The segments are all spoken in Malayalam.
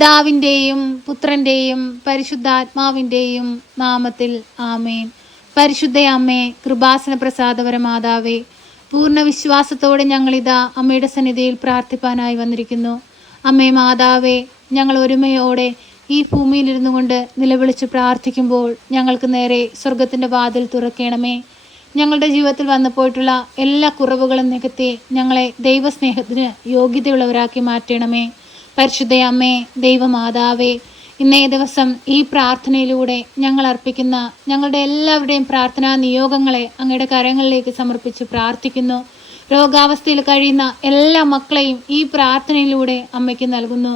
പിതാവിൻ്റെയും പുത്രൻ്റെയും പരിശുദ്ധാത്മാവിൻ്റെയും നാമത്തിൽ ആമേൻ. പരിശുദ്ധ അമ്മേ, കൃപാസന പ്രസാദപര മാതാവേ, പൂർണ്ണ വിശ്വാസത്തോടെ ഞങ്ങളിതാ അമ്മയുടെ സന്നിധിയിൽ പ്രാർത്ഥിപ്പാനായി വന്നിരിക്കുന്നു. അമ്മേ മാതാവേ, ഞങ്ങൾ ഒരുമയോടെ ഈ ഭൂമിയിലിരുന്നു കൊണ്ട് നിലവിളിച്ച് പ്രാർത്ഥിക്കുമ്പോൾ ഞങ്ങൾക്ക് നേരെ സ്വർഗത്തിൻ്റെ വാതിൽ തുറക്കണമേ. ഞങ്ങളുടെ ജീവിതത്തിൽ വന്നുപോയിട്ടുള്ള എല്ലാ കുറവുകളും നികത്തി ഞങ്ങളെ ദൈവസ്നേഹത്തിന് യോഗ്യതയുള്ളവരാക്കി മാറ്റണമേ. പരിശുദ്ധ അമ്മേ, ദൈവമാതാവേ, ഇന്നേ ദിവസം ഈ പ്രാർത്ഥനയിലൂടെ ഞങ്ങൾ അർപ്പിക്കുന്ന ഞങ്ങളുടെ എല്ലാവരുടെയും പ്രാർത്ഥനാ നിയോഗങ്ങളെ അങ്ങയുടെ കരങ്ങളിലേക്ക് സമർപ്പിച്ച് പ്രാർത്ഥിക്കുന്നു. രോഗാവസ്ഥയിൽ കഴിയുന്ന എല്ലാ മക്കളെയും ഈ പ്രാർത്ഥനയിലൂടെ അമ്മയ്ക്ക് നൽകുന്നു.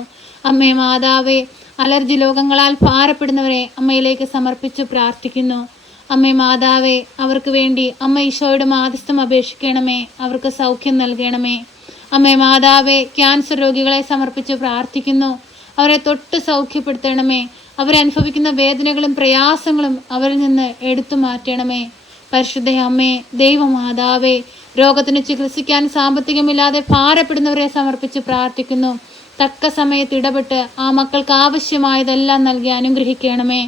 അമ്മേ മാതാവേ, അലർജി രോഗങ്ങളാൽ ഭാരപ്പെടുന്നവരെ അമ്മയിലേക്ക് സമർപ്പിച്ച് പ്രാർത്ഥിക്കുന്നു. അമ്മേ മാതാവേ, അവർക്ക് വേണ്ടി അമ്മ ഈശോയുടെ മാധ്യസ്ഥം അപേക്ഷിക്കണമേ. അവർക്ക് സൗഖ്യം നൽകണമേ. അമ്മേ മാതാവേ, ക്യാൻസർ രോഗികളെ സമർപ്പിച്ച് പ്രാർത്ഥിക്കുന്നു. അവരെ തൊട്ട് സൗഖ്യപ്പെടുത്തണമേ. അവരനുഭവിക്കുന്ന വേദനകളും പ്രയാസങ്ങളും അവരിൽ നിന്ന് എടുത്തു മാറ്റണമേ. പരിശുദ്ധ അമ്മേ, ദൈവമാതാവേ, രോഗത്തിന് ചികിത്സിക്കാൻ സാമ്പത്തികമില്ലാതെ ഭാരപ്പെടുന്നവരെ സമർപ്പിച്ച് പ്രാർത്ഥിക്കുന്നു. തക്ക സമയത്ത് ഇടപെട്ട് ആ മക്കൾക്ക് ആവശ്യമായതെല്ലാം നൽകി അനുഗ്രഹിക്കണമേ.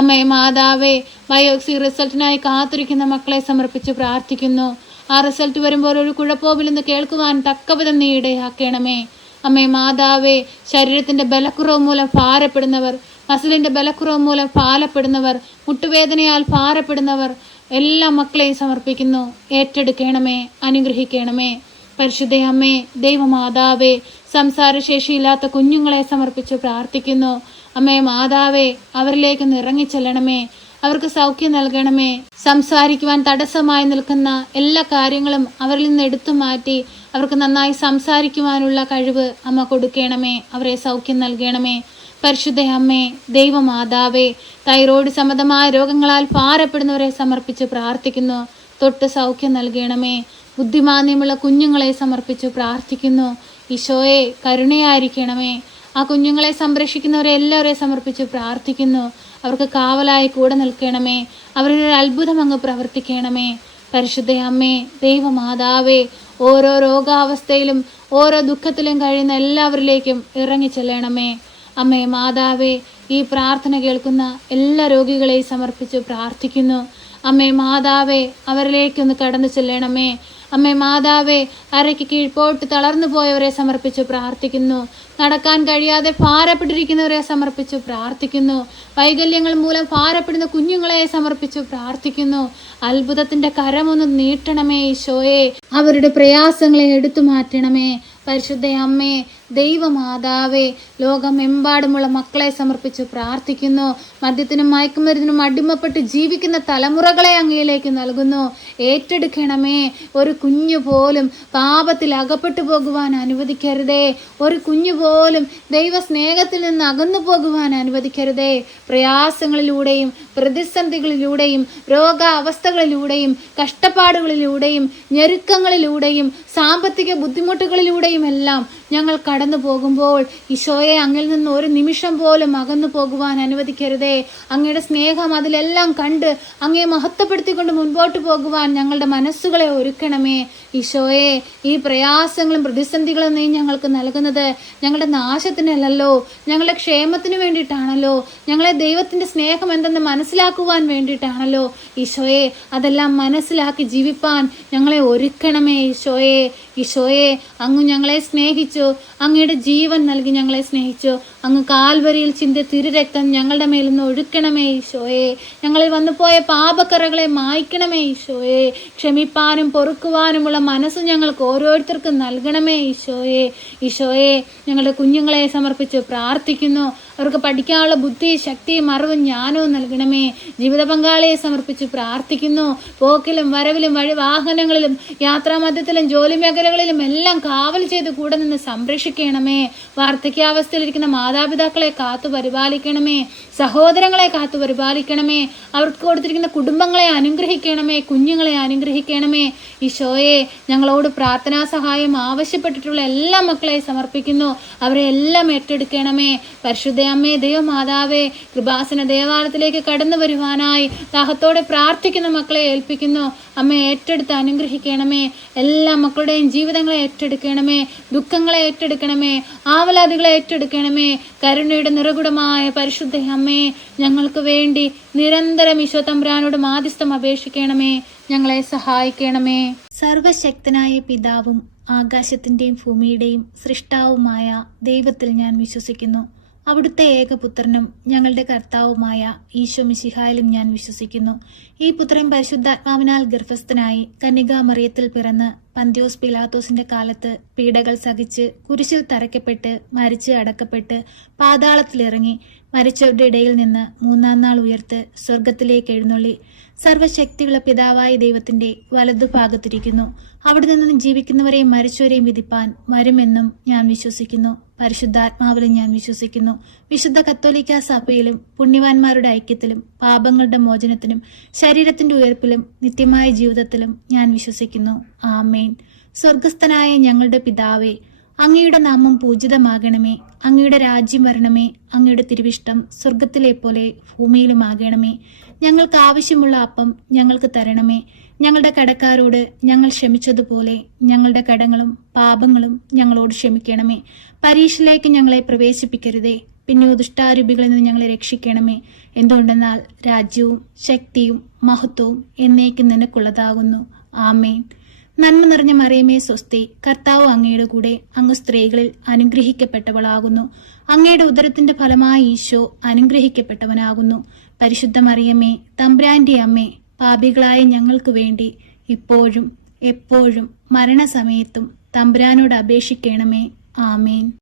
അമ്മേ മാതാവേ, ബയോപ്സി റിസൾട്ടിനായി കാത്തിരിക്കുന്ന മക്കളെ സമർപ്പിച്ച് പ്രാർത്ഥിക്കുന്നു. ആ റിസൾട്ട് വരുമ്പോൾ ഒരു കുഴപ്പമില്ലെന്ന് കേൾക്കുവാൻ തക്കവിധം നീ ഇടയാക്കണമേ. അമ്മേ മാതാവേ, ശരീരത്തിൻ്റെ ബലക്കുറവ് മൂലം ഭാരപ്പെടുന്നവർ, മസിലിൻ്റെ ബലക്കുറവ് മൂലം ഭാരപ്പെടുന്നവർ, മുട്ടുവേദനയാൽ ഭാരപ്പെടുന്നവർ എല്ലാ മക്കളെയും സമർപ്പിക്കുന്നു. ഏറ്റെടുക്കണമേ, അനുഗ്രഹിക്കണമേ. പരിശുദ്ധ അമ്മേ, ദൈവമാതാവേ, സംസാരശേഷിയില്ലാത്ത കുഞ്ഞുങ്ങളെ സമർപ്പിച്ച് പ്രാർത്ഥിക്കുന്നു. അമ്മേ മാതാവേ, അവരിലേക്ക് ഇറങ്ങിച്ചെല്ലണമേ. അവർക്ക് സൗഖ്യം നൽകണമേ. സംസാരിക്കുവാൻ തടസ്സമായി നിൽക്കുന്ന എല്ലാ കാര്യങ്ങളും അവരിൽ നിന്ന് എടുത്തു മാറ്റി അവർക്ക് നന്നായി സംസാരിക്കുവാനുള്ള കഴിവ് അമ്മ കൊടുക്കണമേ. അവരെ സൗഖ്യം നൽകണമേ. പരിശുദ്ധ അമ്മേ, ദൈവമാതാവേ, തൈറോയ്ഡ് സംബന്ധമായ രോഗങ്ങളാൽ ഭാരപ്പെടുന്നവരെ സമർപ്പിച്ച് പ്രാർത്ഥിക്കുന്നു. തൊട്ട് സൗഖ്യം നൽകണമേ. ബുദ്ധിമാന്യമുള്ള കുഞ്ഞുങ്ങളെ സമർപ്പിച്ച് പ്രാർത്ഥിക്കുന്നു. ഈശോയെ, കരുണയായിരിക്കണമേ. ആ കുഞ്ഞുങ്ങളെ സംരക്ഷിക്കുന്നവരെ എല്ലാവരെയും സമർപ്പിച്ച് പ്രാർത്ഥിക്കുന്നു. അവർക്ക് കാവലായി കൂടെ നിൽക്കണമേ. അവരുടെ അത്ഭുതം അങ്ങ് പ്രവർത്തിക്കണമേ. പരിശുദ്ധ അമ്മേ, ദൈവമാതാവേ, ഓരോ രോഗാവസ്ഥയിലും ഓരോ ദുഃഖത്തിലും കഴിയുന്ന എല്ലാവരിലേക്കും ഇറങ്ങിച്ചെല്ലണമേ. അമ്മേ മാതാവേ, ഈ പ്രാർത്ഥന കേൾക്കുന്ന എല്ലാ രോഗികളെയും സമർപ്പിച്ച് പ്രാർത്ഥിക്കുന്നു. അമ്മേ മാതാവേ, അവരിലേക്കൊന്ന് കടന്നു ചെല്ലണമേ. അമ്മേ മാതാവേ, അരയ്ക്ക് കീഴ്പോട്ട് തളർന്നു പോയവരെ സമർപ്പിച്ച് പ്രാർത്ഥിക്കുന്നു. നടക്കാൻ കഴിയാതെ ഭാരപ്പെട്ടിരിക്കുന്നവരെ സമർപ്പിച്ച് പ്രാർത്ഥിക്കുന്നു. വൈകല്യങ്ങൾ മൂലം ഭാരപ്പെടുന്ന കുഞ്ഞുങ്ങളെ സമർപ്പിച്ച് പ്രാർത്ഥിക്കുന്നു. അത്ഭുതത്തിൻ്റെ കരമൊന്ന് നീട്ടണമേ ഈശോയെ. അവരുടെ പ്രയാസങ്ങളെ എടുത്തു മാറ്റണമേ. പരിശുദ്ധ അമ്മേ, ദൈവമാതാവേ, ലോകമെമ്പാടുമുള്ള മക്കളെ സമർപ്പിച്ച് പ്രാർത്ഥിക്കുന്നു. മദ്യത്തിനും മയക്കുമരുന്നിനും അടിമപ്പെട്ട് ജീവിക്കുന്ന തലമുറകളെ അങ്ങയിലേക്ക് നൽകുന്നു. ഏറ്റെടുക്കണമേ. ഒരു കുഞ്ഞു പോലും പാപത്തിൽ അകപ്പെട്ടു പോകുവാൻ അനുവദിക്കരുതേ. ഒരു കുഞ്ഞു പോലും ദൈവസ്നേഹത്തിൽ നിന്ന് അകന്നു പോകുവാൻ അനുവദിക്കരുതേ. പ്രയാസങ്ങളിലൂടെയും പ്രതിസന്ധികളിലൂടെയും രോഗാവസ്ഥകളിലൂടെയും കഷ്ടപ്പാടുകളിലൂടെയും ഞെരുക്കങ്ങളിലൂടെയും സാമ്പത്തിക ബുദ്ധിമുട്ടുകളിലൂടെയും എല്ലാം ഞങ്ങൾ കടന്നു പോകുമ്പോൾ ഈശോയെ, അങ്ങിൽ നിന്ന് ഒരു നിമിഷം പോലും അകന്നു പോകുവാൻ അനുവദിക്കരുതേ. അങ്ങയുടെ സ്നേഹം അതിലെല്ലാം കണ്ട് അങ്ങയെ മഹത്വപ്പെടുത്തിക്കൊണ്ട് മുൻപോട്ട് പോകുവാൻ ഞങ്ങളുടെ മനസ്സുകളെ ഒരുക്കണമേ. ഈശോയെ, ഈ പ്രയാസങ്ങളും പ്രതിസന്ധികളും നീ ഞങ്ങൾക്ക് നൽകുന്നത് ഞങ്ങളുടെ നാശത്തിനല്ലല്ലോ, ഞങ്ങളുടെ ക്ഷേമത്തിന് വേണ്ടിയിട്ടാണല്ലോ, ഞങ്ങളെ ദൈവത്തിൻ്റെ സ്നേഹം എന്തെന്ന് മനസ്സിലാക്കുവാൻ വേണ്ടിയിട്ടാണല്ലോ. ഈശോയെ, അതെല്ലാം മനസ്സിലാക്കി ജീവിപ്പാൻ ഞങ്ങളെ ഒരുക്കണമേ. ഈശോയെ, ഈശോയെ, അങ്ങ് ഞങ്ങളെ സ്നേഹിച്ചു. അങ്ങയുടെ ജീവൻ നൽകി ഞങ്ങളെ സ്നേഹിച്ചു. അങ്ങ് കാൽവരിയിൽ ചിന്തിയ തിരുരക്തം ഞങ്ങളുടെ മേലൊന്ന് ഒഴുക്കണമേ ഈശോയെ. ഞങ്ങളിൽ വന്നുപോയ പാപക്കറകളെ മായ്ക്കണമേ ഈശോയെ. ക്ഷമിപ്പാനും പൊറുക്കുവാനുമുള്ള മനസ്സ് ഞങ്ങൾക്ക് ഓരോരുത്തർക്കും നൽകണമേ ഈശോയെ. ഈശോയെ, ഞങ്ങളുടെ കുഞ്ഞുങ്ങളെ സമർപ്പിച്ച് പ്രാർത്ഥിക്കുന്നു. അവർക്ക് പഠിക്കാനുള്ള ബുദ്ധി, ശക്തിയും അറിവും ജ്ഞാനവും നൽകണമേ. ജീവിത പങ്കാളിയെ സമർപ്പിച്ച് പ്രാർത്ഥിക്കുന്നു. പോക്കിലും വരവിലും വാഹനങ്ങളിലും യാത്രാമധ്യത്തിലും ജോലി മേഖലകളിലും എല്ലാം കാവൽ ചെയ്ത് കൂടെ നിന്ന് സംരക്ഷിക്കണമേ. വാർദ്ധക്യാവസ്ഥയിലിരിക്കുന്ന മാതാപിതാക്കളെ കാത്തു പരിപാലിക്കണമേ. സഹോദരങ്ങളെ കാത്തു പരിപാലിക്കണമേ. അവർക്ക് കൊടുത്തിരിക്കുന്ന കുടുംബങ്ങളെ അനുഗ്രഹിക്കണമേ. കുഞ്ഞുങ്ങളെ അനുഗ്രഹിക്കണമേ. ഈശോയെ, ഞങ്ങളോട് പ്രാർത്ഥനാ സഹായം ആവശ്യപ്പെട്ടിട്ടുള്ള എല്ലാ മക്കളെ സമർപ്പിക്കുന്നു. അവരെ എല്ലാം ഏറ്റെടുക്കണമേ. പരിശുദ്ധ അമ്മേ, ദൈവമാതാവേ, കൃപാസന ദേവാലയത്തിലേക്ക് കടന്നു വരുവാനായി ദാഹത്തോടെ പ്രാർത്ഥിക്കുന്ന മക്കളെ ഏൽപ്പിക്കുന്നു. അമ്മേ, ഏറ്റെടുത്ത് അനുഗ്രഹിക്കണമേ. എല്ലാ മക്കളുടെയും ജീവിതങ്ങളെ ഏറ്റെടുക്കണമേ. ദുഃഖങ്ങളെ ഏറ്റെടുക്കണമേ. ആവലാദികളെ ഏറ്റെടുക്കണമേ. കരുണയുടെ നിറകുടമായ പരിശുദ്ധ അമ്മേ, ഞങ്ങൾക്ക് വേണ്ടി നിരന്തരം ഈശോ തമ്പുരാനോട് മാധ്യസ്ഥം അപേക്ഷിക്കണമേ. ഞങ്ങളെ സഹായിക്കണമേ. സർവശക്തനായ പിതാവും ആകാശത്തിന്റെയും ഭൂമിയുടെയും സൃഷ്ടാവുമായ ദൈവത്തിൽ ഞാൻ വിശ്വസിക്കുന്നു. അവിടുത്തെ ഏകപുത്രനും ഞങ്ങളുടെ കർത്താവുമായ ഈശോ മിശിഹായിലും ഞാൻ വിശ്വസിക്കുന്നു. ഈ പുത്രൻ പരിശുദ്ധാത്മാവിനാൽ ഗർഭസ്ഥനായി കന്യകാമറിയത്തിൽ പിറന്ന് പന്ത്യോസ് പിലാത്തോസിന്റെ കാലത്ത് പീഡകൾ സഹിച്ച് കുരിശിൽ തറയ്ക്കപ്പെട്ട് മരിച്ച് അടക്കപ്പെട്ട് പാതാളത്തിലിറങ്ങി മരിച്ചവരുടെ ഇടയിൽ നിന്ന് മൂന്നാം നാൾ ഉയർത്ത് സ്വർഗത്തിലേക്ക് എഴുന്നള്ളി സർവശക്തിയുള്ള പിതാവായ ദൈവത്തിന്റെ വലതുഭാഗത്തിരിക്കുന്നു. അവിടെ നിന്നും ജീവിക്കുന്നവരെയും മരിച്ചവരെയും വിധിപ്പാൻ വരുമെന്നും ഞാൻ വിശ്വസിക്കുന്നു. പരിശുദ്ധാത്മാവിലും ഞാൻ വിശ്വസിക്കുന്നു. വിശുദ്ധ കത്തോലിക്കാ സഭയിലും പുണ്യവാന്മാരുടെ ഐക്യത്തിലും പാപങ്ങളുടെ മോചനത്തിനും ശരീരത്തിന്റെ ഉയർപ്പിലും നിത്യമായ ജീവിതത്തിലും ഞാൻ വിശ്വസിക്കുന്നു. ആമേൻ. സ്വർഗസ്ഥനായ ഞങ്ങളുടെ പിതാവേ, അങ്ങയുടെ നാമം പൂജിതമാകണമേ. അങ്ങയുടെ രാജ്യം വരണമേ. അങ്ങയുടെ തിരുവിഷ്ടം സ്വർഗത്തിലെ പോലെ ഭൂമിയിലുമാകണമേ. ഞങ്ങൾക്ക് ആവശ്യമുള്ള അപ്പം ഞങ്ങൾക്ക് തരണമേ. ഞങ്ങളുടെ കടക്കാരോട് ഞങ്ങൾ ക്ഷമിച്ചതുപോലെ ഞങ്ങളുടെ കടങ്ങളും പാപങ്ങളും ഞങ്ങളോട് ക്ഷമിക്കണമേ. പരീക്ഷയിലേക്ക് ഞങ്ങളെ പ്രവേശിപ്പിക്കരുതേ, പിന്നെ ദുഷ്ടാരൂപികളിൽ നിന്ന് ഞങ്ങളെ രക്ഷിക്കണമേ. എന്തുകൊണ്ടെന്നാൽ രാജ്യവും ശക്തിയും മഹത്വവും എന്നേക്കും നിനക്കുള്ളതാകുന്നു. ആമേൻ. നന്മ നിറഞ്ഞ മറിയമേ സ്വസ്തി, കർത്താവ് അങ്ങയുടെ കൂടെ, അങ്ങ് സ്ത്രീകളിൽ അനുഗ്രഹിക്കപ്പെട്ടവളാകുന്നു. അങ്ങയുടെ ഉദരത്തിന്റെ ഫലമായ ഈശോ അനുഗ്രഹിക്കപ്പെട്ടവനാകുന്നു. പരിശുദ്ധ മറിയമേ, തമ്പുരാന്റെ അമ്മേ, പാപികളായ ഞങ്ങൾക്ക് വേണ്ടി ഇപ്പോഴും എപ്പോഴും മരണസമയത്തും തമ്പുരാനോട് അപേക്ഷിക്കണമേ. ആമേൻ.